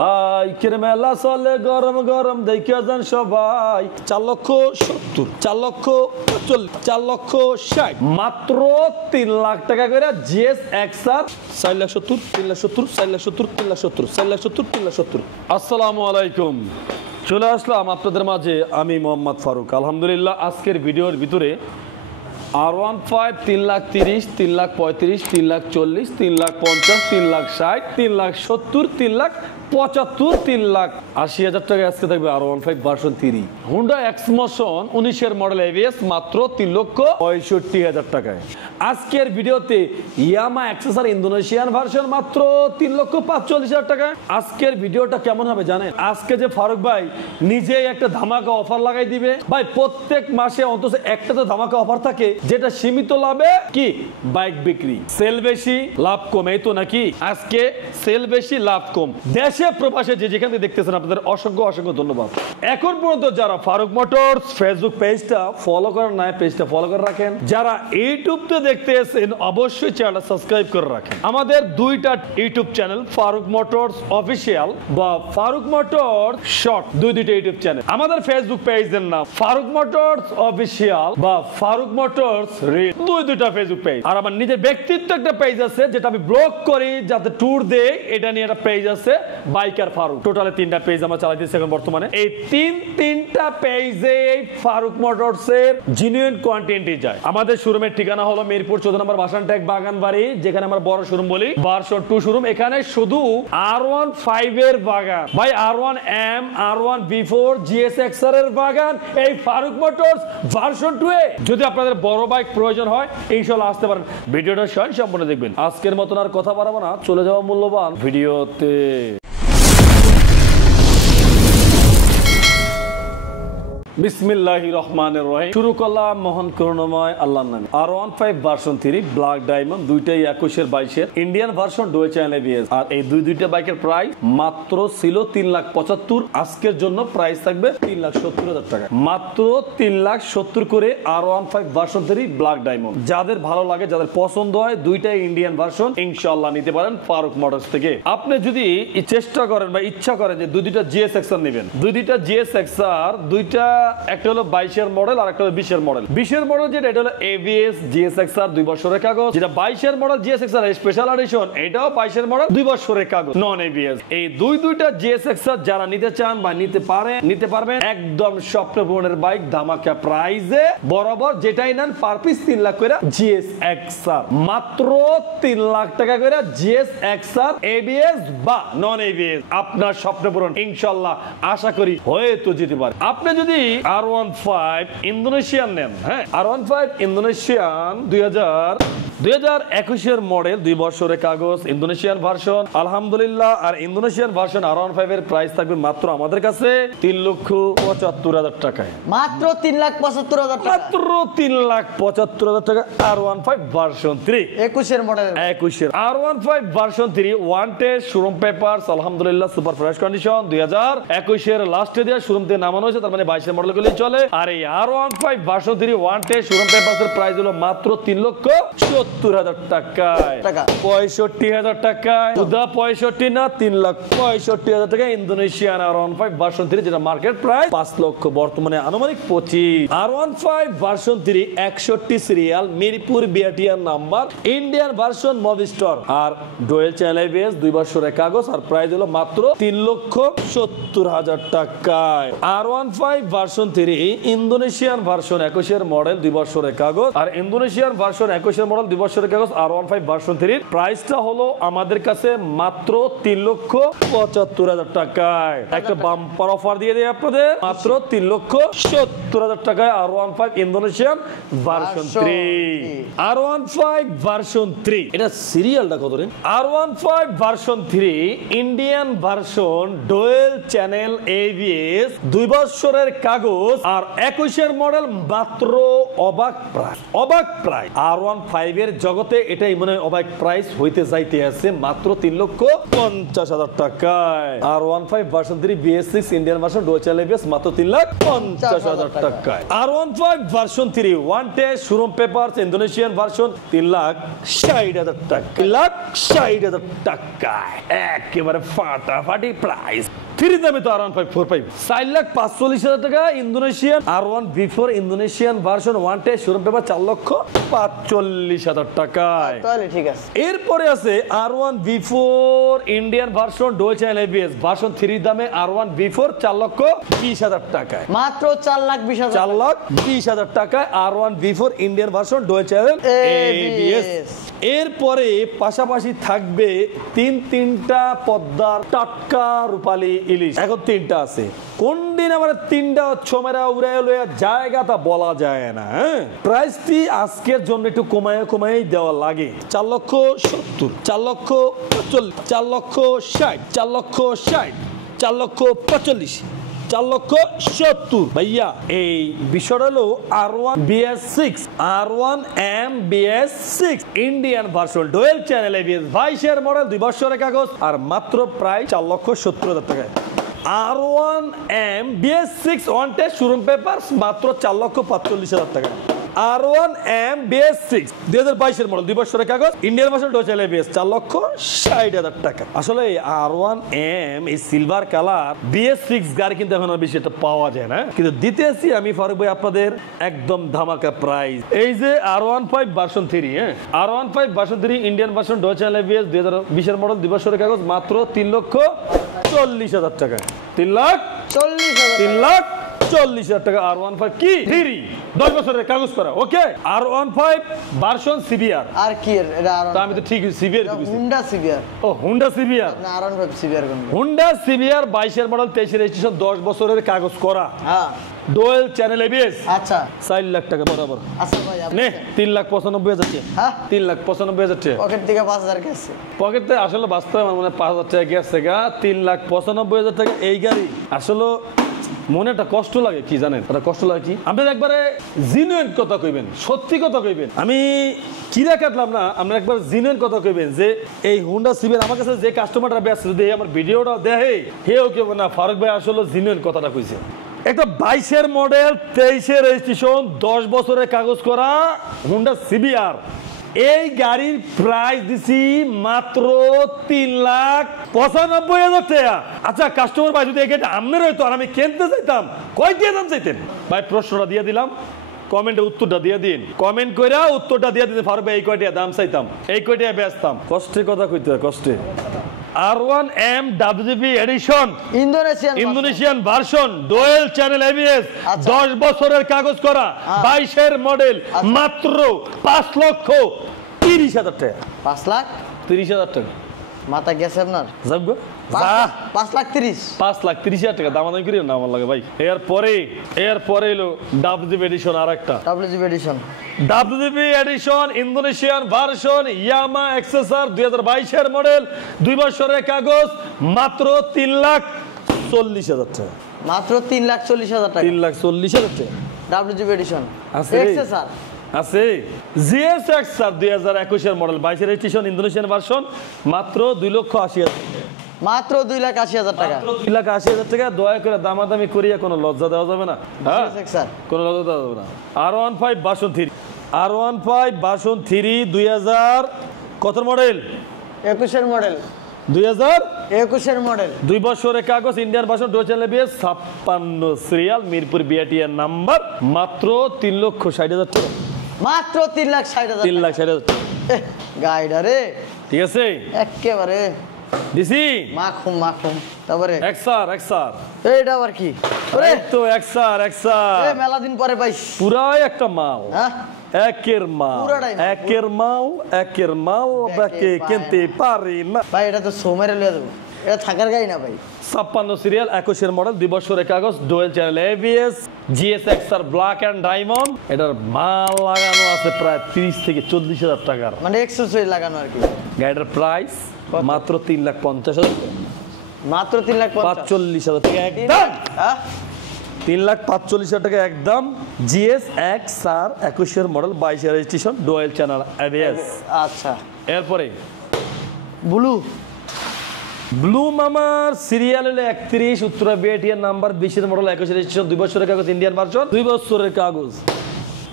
বাইকের মেলা চলে গরম গরম দেখে যান সবাই। 4,70,000, 4,40,000, 4,60,000, মাত্র 3 লাখ টাকা করে জিএস এক্সআর। 4,70,000, 3,70,000, 4,70,000, 3,70,000, 4,70,000, 3,70,000। আসসালামু আলাইকুম, চলে আসলাম আপনাদের মাঝে আমি মোহাম্মদ ফারুক। আলহামদুলিল্লাহ, আজকের ভিডিওর ভিতরে R15 3,30,000, 3,35,000, 3,40,000, 3,50,000, 3,60,000, 3,70,000, 3,75,000, 3,80,000 টাকা আজকে থাকবে R15 ভার্সন 3 হুন্ডা এক্সমোশন 19-এর মডেল এবিএস মাত্র 3,65,000 টাকায়। আজকের ভিডিওতে ইয়ামা এক্সেসর ইন্দোনেশিয়ান ভার্সন মাত্র 3,45,000 টাকায়। আজকের ভিডিওটা কেমন হবে জানেন? আজকে যে ফারুক ভাই নিজেই একটা ধামাকা অফার লাগাই দিবে ভাই। প্রত্যেক মাসে অন্তত একটা তো ধামাকা অফার থাকে, যেটা সীমিত লাভে কি বাইক বিক্রি, সেল বেশি লাভ কম, এই তো নাকি? আজকে সেল বেশি লাভ কম। দেশে প্রবাসে যে যেখানে দেখতেছেন আপনাদের অসংখ্য অসংখ্য ধন্যবাদ। এখন পর্যন্ত যারা ফারুক মোটরস ফেসবুক পেজটা ফলো করেন না, পেজটা ফলো করে রাখেন। যারা ইউটিউবতে দেখতেছেন অবশ্যই চ্যানেলটা সাবস্ক্রাইব করে রাখেন। আমাদের দুইটা YouTube channel, Faruk Motors official বা ফারুক মোটরস শর্ট, দুইটা ইউটিউব চ্যানেল। আমাদের ফেসবুক পেজের নাম ফারুক মোটরস অফিসিয়াল বা ফারুক মোটরস রিল, দুইটা ফেসবুক পেজ। আর আমার নিজের ব্যক্তিত্ব একটা পেজ আছে যেটা আমি ব্লগ করি, যাতে ট্যুর দেই, এটা নিয়ে একটা পেজ আছে বাইকার ফারুক। টোটালে 3টা পেজ আমরা চালাইতেছি এখন বর্তমানে। এই তিনটা পেজে ফারুক মোটরস এর জেনুইন কন্টেন্টই যায়। আমাদের শোরুমের ঠিকানা হলো মিরপুর 14 নম্বর বাসানটেক বাগানবাড়ি, যেখানে আমরা বড় শোরুম বলি, ভার্সন 2 শোরুম। এখানে শুধু R15 এর বাগান ভাই, R1M, R1B4, GSXR এর বাগান এই ফারুক মোটরস ভার্সন 2 এ। যদি আপনাদের বড় বাইক প্রয়োজন হয় ইনশাআল্লাহ আসতে পারেন। ভিডিওটা সম্পূর্ণ দেখবেন। আজকের মতন আর কথা বাড়াবো না, চলে যাওয়া মূল্যবান ভিডিওতে। বিসমিল্লাহির রহমানির রহিম। শুরু করলাম মহান করুণাময় আল্লাহর নামে। R15 ভার্সন 3 ব্ল্যাক ডায়মন্ড, দুইটাই 21-এর 22-এর Indian version dual channel ABS. আর এই দুইটা বাইকের প্রাইস মাত্র ছিল 3,75,000। আজকের জন্য প্রাইস থাকবে 3,70,000 টাকা, মাত্র 3,70,000 করে R15 ভার্সন 3 ব্ল্যাক ডায়মন্ড। যাদের ভালো লাগে, যাদের পছন্দ হয়, দুইটাই ইন্ডিয়ান ভার্সন, ইনশাআল্লাহ নিতে পারেন ফারুক মোটরস থেকে। আপনি যদি চেষ্টা করেন বা ইচ্ছা করেন যে দুইটা GSXR নেবেন, দুইটা GSXR, দুইটা একটা হলো 22-এর মডেল আর একটা হলো 20-এর মডেল। 20-এর মডেল যেটা, এটা হলো এবিএস GSXR 2 বছরের কাগজ। যেটা 22-এর মডেল GSXR স্পেশাল এডিশন, এটাও 22-এর মডেল 2 বছরের কাগজ, নন এবিএস। এই দুইটা GSXR যারা নিতে চান বা নিতে পারবেন, একদম স্বপ্ন পূরণের বাইক, ধামাকা প্রাইসে বরাবর যেটাই নেন পার পিস 3 লাখ করে GSXR, মাত্র 3 লাখ টাকা করে GSXR এবিএস বা নন এবিএস। আপনার স্বপ্ন পূরণ ইনশাআল্লাহ আশা করি হয়ে তো যেতে পারে। আপনি যদি R15 ইন্দোনেশিয়ান নেন, হ্যাঁ R15 ইন্দোনেশিয়ান 2021-এর মডেল, 2 বছরের কাগজ, ইন্দোনেশিয়ান ভার্সন আলহামদুলিল্লাহ। আর ইন্দোনেশিয়ান ভার্সন R15 এর প্রাইস থাকবে মাত্র আমাদের কাছে 3,75,000 টাকায়, মাত্র 3,75,000 টাকা, মাত্র 3,75,000 টাকা। R15 ভার্সন 3 21-এর মডেল, 21-এর R15 version 3 one test, showroom papers আলহামদুলিল্লাহ সুপার ফ্রেশ কন্ডিশন। 2021-এর লাস্টে দিয়ে শোরুম থেকে নামানো হয়েছে, তার মানে 22-এর মডেল গুলি চলে। আর এই R15 version 3 one test showroom papers এর প্রাইস হলো মাত্র 3,70,000 টাকায়, 65,000 টাকায়। উদা 65 না, 3,65,000 টাকা ইন্দোনেশিয়ান R15 ভার্সন 3, যেটা মার্কেট প্রাইস 5 লক্ষ, বর্তমানে আনুমানিক 25। R15 version 3 61 serial, Mirpur BRTR number, Indian version Movistar আর ডুয়াল চ্যানেল এবিএস, 2 বছরের কাগজ। আর প্রাইস হলো মাত্র 3,70,000 টাকায়। R15 ভার্সন 3 ইন্দোনেশিয়ান ভার্সন 21-এর মডেল, 2 বছরের কাগজ। আর ইন্দোনেশিয়ান ভার্সন 21-এর মডেল, 2 বছরের কাগজ R15 ভার্সন 3 প্রাইসটা হলো আমাদের কাছে মাত্র 3,75,000 টাকায়। একটা বাম্পার অফার দিয়ে দেয় আপনাদের, মাত্র 3,70,000 টাকায় R15 Indonesian version 3। R15 version 3 এটা সিরিয়ালটা কত রে? R15 version 3 Indian version dual channel ABS, 2 বছরের কাগজ। আর 21-এর মডেল, মাত্র অবাক প্রাইস। R15 এর জগতে এটাই মনে হয় অবাক প্রাইস হইতে যাইতে আছে, মাত্র 3,50,000 টাকায়। R15 version 3 BS6 Indian version dual channel ABS, মাত্র 3,50,000 টাকায়। R15 version 3 one test showroom papers Indonesian version 3,60,000 টাকা। 3,60,000 টাকায় একেবারে ফাটাফাটি প্রাইস। থ্রি দামে তো R15 4.5 4,45,000 টাকা। Indonesian R1 V4 Indonesian version one test showroom paper 4,45,000 টাকায়। তাহলে ঠিক আছে। এরপরে আছে R1 V4 Indian version dual channel ABS version 3 দামে R1 V4 4,20,000 টাকায়। মাত্র 4,20,000 4,20,000 টাকায় R1 V4 Indian version dual channel ABS। এরপরে পাশাপাশি থাকবে তিনটা পদ্মার টাটকা রূপালী ইলিশ। এখন তিনটা আছে, কোন দিন আমার তিনটা ছমেরা উড়ে লইয়া জায়গা তা বলা যায় না। প্রাইসটি আজকের জন্য একটু কমায় দেওয়া লাগে। 4,70,000, 4,45,000, 4,60,000, 4,60,000, 4,45,000, 4,70,000। ভাইয়া এই বিষয়টা হলো R1 BS6 R1M BS6 Indian version dual channel ABS 22 model 2 বছরের কাগজ আর মাত্র প্রায় 4,70,000 টাকায়। R1M BS6 one test showroom papers মাত্র 4,45,000 টাকা। R1M BS6 2022 মডেল 2 বছরের কাগজ Indian version dual channel ABS 4,60,000 টাকা। আসলে R1M এই সিলভার কালার BS6 গাড়ি কিন্তু এখন আর বেশি এটা পাওয়া যায় না, কিন্তু দিতেছি আমি ফারুক ভাই আপনাদের একদম ধামাকা প্রাইস। এই যে R15 version 3 R15 version 3 Indian version dual channel ABS 2020 model 2 বছরের কাগজ মাত্র 3,40,000 টাকা। 3,40,000 টাকা R15 কি 3 10 বছরের কাগজ করা। ওকে R15 ভার্সন সিভিআর আর কি এটা তো আমি তো ঠিক সিভিআর হুন্ডা সিভিআর। ও হুন্ডা সিভিআর না R15 সিভিআর কোন হুন্ডা সিভিআর 22 মডেল 23 রেজিস্ট্রেশন 10 বছরের কাগজ করা। হ্যাঁ ডুয়াল চ্যানেল ABS। আচ্ছা 4 লাখ টাকা বরাবর। আচ্ছা ভাই নে 3,95,000 টাকা। হ্যাঁ 3,95,000 টাকা পকেট থেকে 5,000 গেছে। পকেটে আসলে বাস্তবে আমার মনে 5,000 টাকা গেছে গা। 3,95,000 টাকা এই গাড়ি আসলে মনে একটা কষ্ট লাগে কি জানেন, একটা কষ্ট লাগে কি আপনি একবারে জিনুইন কথা কইবেন, সত্যি কথা কইবেন। আমি কিরা কাটলাম না, আপনি একবার জিনুইন কথা কইবেন যে এই হুন্ডা সিভিআর আমার কাছে যে কাস্টমাররা ব্যস্ত যদি আমার ভিডিওটা দেখে হেও কেউ না ফারুক ভাই আসলে জিনুইন কথাটা কইছে। একটা 22 মডেল 23 রেজিস্ট্রেশন 10 বছরের কাগজ করা হুন্ডা সিভিআর এই গাড়ির প্রাইস দিছি মাত্র 3,95,000 টাকা। আচ্ছা কাস্টমার ভাই যদি এই গাড়িটা আপনার হইতো আর আমি কিনতে চাইতাম কয় দিয়ে দাম চাইতেন? ভাই প্রশ্নটা দিয়ে দিলাম, কমেন্টে উত্তরটা দিয়ে দিন, কমেন্ট কইরা উত্তরটা দিয়ে দিন ফারুক ভাই এই কয়টা দাম চাইতাম, এই কয়টা বেচতাম। কষ্টের কথা কইতে হয়, কষ্টে। R1M WGP addition Indonesian version dual channel ABS 10 বছরের কাগজ করা 22 মডেল মাত্র 5,30,000 টাকা। 5,30,000 টাকা মাথা গেছে আপনার? যাক গো 5,30,000 টাকা দামাদামি করি না আমার লাগে ভাই। এরপরে এলো WGP এডিশন আরেকটা WGP এডিশন ইন্দোনেশিয়ান ভার্সন ইয়ামা এক্সেসর 2022 মডেল 2 বছরের কাগজ মাত্র 3,40,000 টাকা। মাত্র 3,40,000 টাকা। 3,40,000 টাকা WGP এডিশন এক্সেসর আছে। GSX 2021 model 22 registration Indonesian version মাত্র 2,80,000 টাকা। মাত্র 2,80,000 টাকা। 2,80,000 টাকা। দয়া করে দামাদামি করিয়া কোনো লজ্জা দেওয়া যাবে না, কোনো লজ্জা দেওয়া যাবে না। R15 ভার্সন 3 R15 ভার্সন 3 2000 কত মডেল? 21 মডেল 2021 মডেল 2 বছরের কাগজ Indian version dual channel ABS 56 serial Mirpur BRTR number মাত্র 3,60,000 টাকা। মাত্র 3,60,000 3,60,000 টাকা গাইডা রে। ঠিক আছে একেবারে দিছি মাখুম তারপরে এক্সার এইটা আবার কি? ওরে তো এক্সার এই মেলা দিন পরে পাইছ পুরাই একটা মাল। হ্যাঁ একের মাল বাকি কিনতে পারি না ভাই। এটা তো সোমেরে লয়ে দেব, এটা থাকার গাড়ি না ভাই। 56 সিরিয়াল 21 মডেল 2 বছরের কাগজ dual channel ABS GSX black and diamond. এটার মাল লাগানো আছে প্রায় 30 থেকে 40,000 টাকার, মানে এক্সেসরি লাগানো আর কি। গাড়ির প্রাইস মাত্র 3,50,000 টাকা। মাত্র 3,45,000 টাকা একদম। 3,45,000 টাকা একদম। GSX 21 model 22 registration dual channel ABS। আচ্ছা এরপরে ব্লু ব্লু মামার সিরিয়াল হলো 31, উত্তরা বিএটিএর নাম্বার 20 মডেল 21 রেজিস্ট্রেশন, 2 বছরের কাগজ, ইন্ডিয়ান ভার্সন, 2 বছরের কাগজ।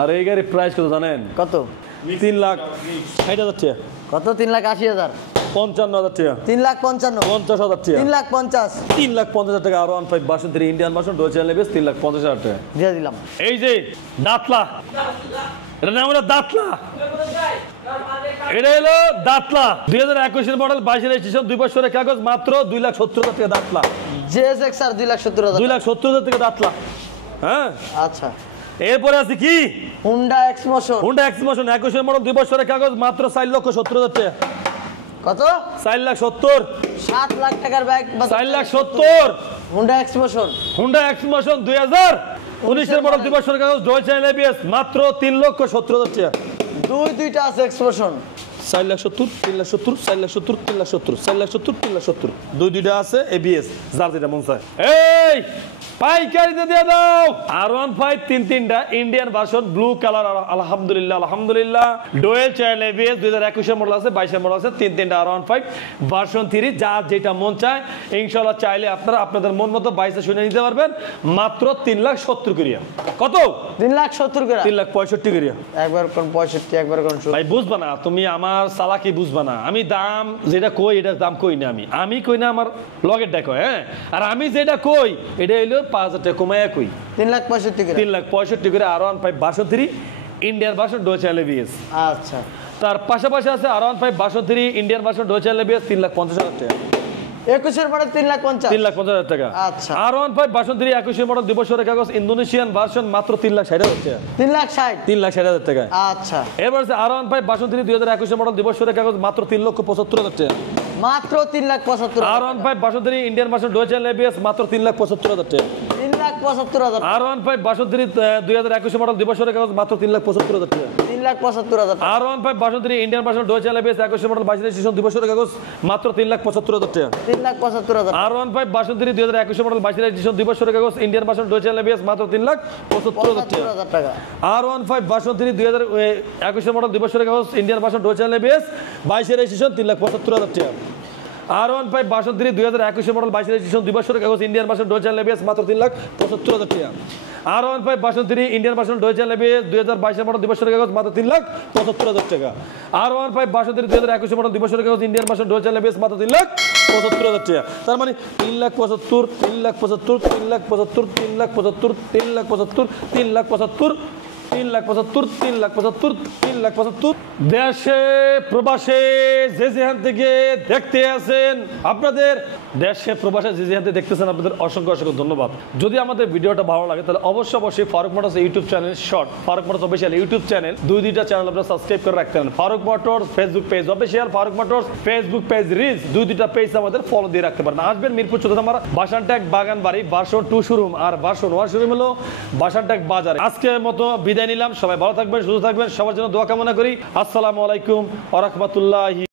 আর এই গাড়ির প্রাইস কত জানেন? কত? 3,60,000 টাকা। কত? 3,80,000, 55,000 টাকা, 3,55,000, 50,000 টাকা, 3,50,000 3,50,000 টাকা। R15 version 3 Indian version, dual channel ABS, 3,50,000 টাকা দিয়ে দিলাম। এই যে দাঁতলা, এটা নাম হলো দাঁতলা, এটা হলো দাঁতলা 2021 মডেল 22 রেজিস্ট্রেশন, 2 বছরের কাগজ, মাত্র 2,70,000 টাকা দাঁতলা। JSX-R 2,70,000, 2,70,000 টাকা দাঁতলা। হ্যাঁ, আচ্ছা। এরপরে আছে কি? হুন্ডা এক্সমোশন, হুন্ডা এক্সমোশন 21 মডেল, 2 বছরের কাগজ, মাত্র 4,70,000 টাকা। কত? 4,70,000, 7 লাখ টাকার বাইক, 4,70,000। হুন্ডা এক্সমোশন, হুন্ডা এক্সমোশন 2019 মডেল, 2 বছরের কাগজ, ডুয়াল চ্যানেল এবিএস, মাত্র 3,70,000 টাকা। দুইটা আছে এক্সমোশন, 4,70,000, 3,70,000, 4,70,000, 3,70,000, 4,70,000, 3,70,000, দুইটা আছে এবিএস, যার যেটা মন চায়। এই পাইকারিতে দিয়ে দাও। R15 তিনটা ইন্ডিয়ান ভার্সন, ব্লু কালার, আলহামদুলিল্লাহ আলহামদুলিল্লাহ, ডুয়াল চ্যানেল এবিএস, 2021 মডেল আছে, 22 মডেল আছে, তিনটা R15 ভার্সন 3, যার যেটা মন চায় ইনশাআল্লাহ চাইলে আপনারা আপনাদের মন মতো 22 শুনে নিতে পারবেন, মাত্র 3,70,000 করিয়া। কত? 3,70,000 করে। 3,65,000 করিয়া। একবার কোন 65, একবার কোন 70। ভাই বুঝবা না, তুমি আমার চালাকি বুঝবা না। আমি দাম যেটা কই এটা দাম কই না, আমি কই না, আমার লগের ডাক হয়। হ্যাঁ, আর আমি যেটা কই এটা হইলো 5,000 টাকা কমাইয়া কই, 3,65,000 করে। 3,65,000 করে। R15 version 3 Indian version, dual channel ABS. আচ্ছা, তার পাশাপাশি আছে R15 version 3 Indian version, dual channel ABS, 3,50,000 টাকা। 21 মডেল 3,50,000। 3,50,000 টাকা। আচ্ছা। R15 ভার্সন 3 21 মডেল, 2 বছরের কাগজ, ইন্দোনেশিয়ান ভার্সন, মাত্র 3,60,000 টাকা। 3,60,000। 3,60,000 টাকা। আচ্ছা, এবার আছে R15 ভার্সন 3 2021 মডেল, 2 বছরের কাগজ, মাত্র 3,75,000 টাকা। মাত্র 3,75,000। R15 version 3 Indian version, dual channel ABS, মাত্র 3,75,000 টাকা। 3,75,000। R15 ভার্সন 3 2021 মডেল, 2 বছরের কাগজ, মাত্র 3,75,000 টাকা। 3,75,000। R15 version 3 Indian version, dual channel ABS, 21 model 22 registration, 2 বছরের কাগজ, মাত্র 3,75,000 টাকা। 3,75,000। R15 ভার্সন 3 2021 মডেল 22 রেজিস্ট্রেশন, 2 বছরের কাগজ, Indian version, dual channel ABS, মাত্র 3,75,000 টাকা। 75,000 টাকা। R15 ভার্সন 3 2021 মডেল, 2 বছরের কাগজ, Indian version, dual channel ABS, 22 registration, 3,75,000 টাকা। R15 ভার্সন 3 2021 মডেল 22 রেজিস্ট্রেশন, 2 বছরের কাগজ, Indian version, dual channel ABS, মাত্র 3,75,000 টাকা। R15 version 3 Indian version, dual channel ABS, 2022 model, 2 বছরের কাগজ, মাত্র 3,75,000 টাকা। R15 ভার্সন 3 2021 মডেল, 2 বছরের কাগজ, Indian version, dual channel ABS, মাত্র 3,75,000 টাকা। তার মানে 3,75,000, 3,75,000, 3,75,000, 3,75,000, 3,75,000, 3,75,000, 3,75,000, 3,75,000, 3,75,000। দেশে প্রবাসে যে যেখান থেকে দেখতে আছেন, আপনাদের দেশে প্রবাসে যে যেখান থেকে দেখতেছেন, আপনাদের অসংখ্য অসংখ্য ধন্যবাদ। যদি আমাদের ভিডিওটা ভালো লাগে তাহলে অবশ্যই Faruk Motors YouTube channel short, Faruk Motors official YouTube channel, দুইটা চ্যানেল আপনারা সাবস্ক্রাইব করে রাখতে পারেন। Faruk Motors Facebook page official, Faruk Motors Facebook page reels, দুইটা পেজ আমাদের ফলো দিয়ে রাখতে পারেন। আসবেন মিরপুর 14 নম্বর বাসানটেক বাগান বাড়ি, ভার্সন 2 শোরুম, আর ভার্সন 1 শোরুম হলো বাসানটেক বাজার। আজকের মতো বিদায় নিলাম, সবাই ভালো থাকবেন, সুস্থ থাকবেন, সবার জন্য দোয়া কামনা করি। আসসালামু আলাইকুম ওয়া রাহমাতুল্লাহি।